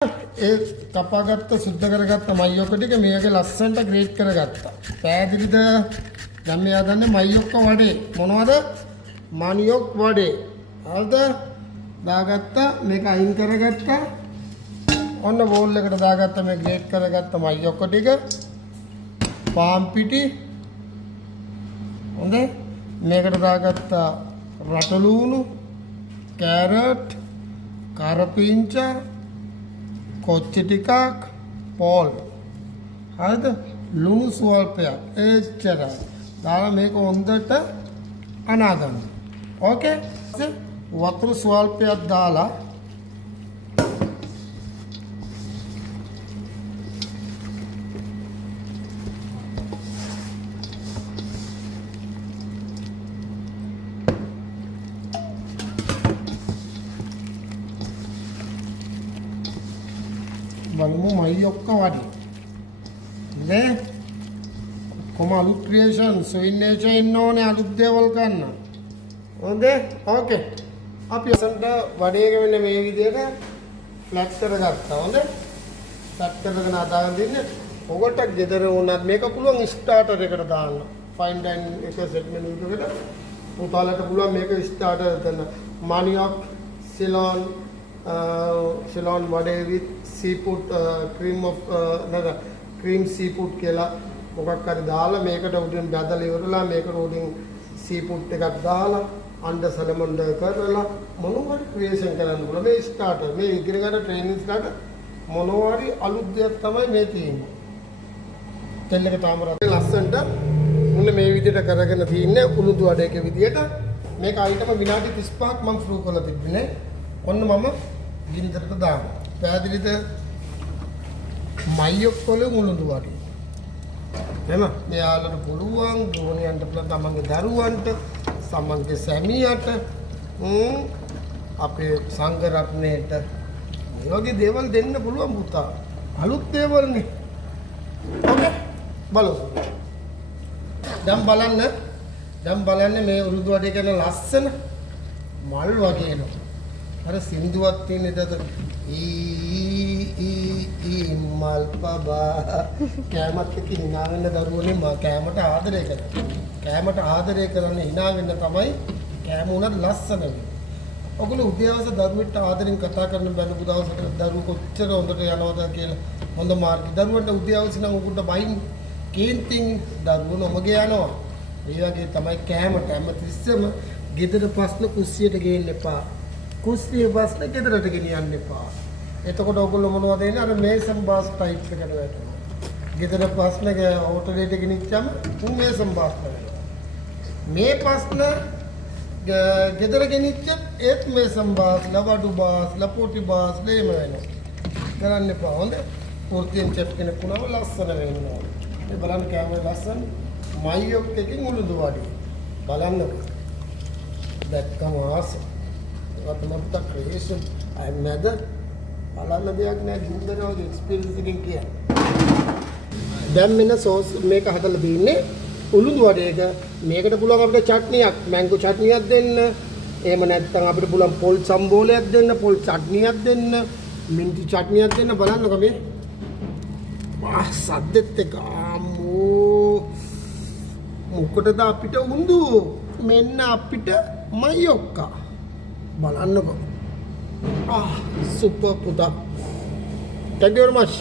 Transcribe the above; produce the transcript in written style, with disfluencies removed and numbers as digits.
ඒ කපාගත්ත සුද්ධ කරගත්ත මයියොක්ක ටික මේකේ ලස්සනට ග්‍රේට් කරගත්තා. පැහැදිලිද? දැන් මෙයා දන්නේ මයියොක්ක වඩේ. මොනවද? මනියොක් වඩේ. හරිද? දාගත්තා. මේක අයින් කරගත්තා. ඔන්න බෝල් එකට දාගත්තා මේ ග්‍රේට් කරගත්ත මයියොක්ක ටික. පාම් පිටි. හොඳයි. මේකට දාගත්තා රටලූණු, කැරට්, කරපිංචා, කොච්චි ටිකක්, පෝල්. හරිද? ලුණු ස්වල්පයක්. එච්චරයි. දාලා මේක හොඳට අනා ගන්න. ඕකේ? වතුර ස්වල්පයක් දාලා බලමු මයියොක්ක වඩි. නේ? කොහොම අලුත් ක්‍රියේෂන් සොයින්නේච ඉන්න ඕනේ අලුත් දේවල් ගන්න. හොඳේ? ඕකේ. අපි අසන්ට වඩේක වෙන්න මේ විදිහට ෆ්ලැට් කරගත්තා. හොඳේ? ෆ්ලැට් කරගෙන අදාගෙන දෙන්න. ඔකට ගෙදර වුණත් මේක පුළුවන් ස්ටාර්ටර් එකට දාන්න. ෆයින් ඩයින් එක සෙට් මෙනු එකකට පුතාලට පුළුවන් මේක ස්ටාර්ටර් දෙන්න. මානියක් Ceylon vadai with seafood cream seafood කියලා මොකක් හරි දාලා මේකට උඩින් බදලා ඉවරලා මේකට උඩින් seafood එකක් දාලා අnder සලමන් කරලා මොනවා හරි ක්‍රියේෂන් කරන්න පුළුවන්. මේ ස්ටාර්ටර් මේ ඉගෙන ගන්න ට්‍රේනින්ග් ස්ටාර්ටර් මොනවා හරි අලුත් දෙයක් තමයි මේ තියෙන්නේ. තෙල් එක තාම ලස්සනට මුන්න මේ විදිහට කරගෙන තින්නේ උණුදු වඩේක විදිහට. මේක අයිටම විනාඩි 35ක් මම ෆ්‍රූ කරලා තිබුණේ. ඔන්න මම ගින්දරට දානවා. පැහැදිලිද? මයියොක් වල උණුදු වඩේ. එහෙම මෙයාලට පුළුවන් ගෝණියන්ට පුළුවන් තමන්ගේ දරුවන්ට සමන්ගේ සැමියාට අපේ සංඝ රත්නයේට මේ වගේ දේවල් දෙන්න පුළුවන් පුතා. අලුත් දේවල්නේ. ඕකේ බලමු. දැන් බලන්න මේ උරුදු වඩේ කරන ලස්සන මල් වගේ එනවා. අර සින්දුවක් තියෙන ඉතද මල් පබා කැමත් එක්ක hina වෙන්න දරුවනේ මා කැමට ආදරය කරනවා. කැමට ආදරය කරන්න hina වෙන්න තමයි කැම උනත් ලස්සන වෙන්නේ. ඔගොල්ලෝ උදේවස දරුවෙක්ට ආදරෙන් කතා කරන බැලුපු දවසට දරුවෝ කොච්චර හොඳට යනවද කියලා හොඳ මාර්ගය. දරුවන්ට උදේවස නම් උගුන්ට බයින් කේන්තින් දරුවෝ නොමගේ යනවා. ඒ වගේ තමයි කැමට හැමතිස්සෙම ගෙදර ප්‍රශ්න කුස්සියට ගේන්න එපා. කුස්සිය ප්‍රශ්න ගෙදරට ගෙනියන්න එපා. එතකොට ඔයගොල්ලෝ මොනවද එන්නේ? අර මේසම් බාස් ටයිප් එකට වැටෙනවා. ගෙදර ප්‍රශ්න ඕටෝලේට ගෙනිච්චම මේසම් බාස් වෙනවා. මේ ප්‍රශ්න ගෙදර ගෙනිච්ච ඒත් මේසම් බාස්, ලවඩු බාස්, ලපෝටි බාස් ලේම වෙනවා. කරන්න එපා. හොඳ පොර්තියෙන් චෙප් කෙනෙක් වුණාම ලස්සන වෙනවා. මේ බලන්න කැමරේ ලස්සන මයියොක් එකකින් උළුදු වඩේ. බලන්නකෝ. දැක්කම ආස. වතමත්ත ක්‍රියේෂන් අය නැද බලන්න දෙයක් නෑ ගින්දරවගේ එක්ස්පීරියන්ස් එකෙන් කියන්නේ. දැන් මෙන්න සෝස් මේක හදලා තින්නේ උළුදු වඩේක. මේකට පුළුවන් අපිට චට්නියක්, මැංගෝ චට්නියක් දෙන්න. එහෙම නැත්නම් අපිට පුළුවන් පොල් සම්බෝලයක් දෙන්න, පොල් චට්නියක් දෙන්න, මින්ටි චට්නියක් දෙන්න. බලන්නකෝ මේ. සද්දෙත් එක ආමෝ මොකටද අපිට උඳු මෙන්න අපිට මයියොක්කා බලන්නකෝ super පුතා. Thank you very much.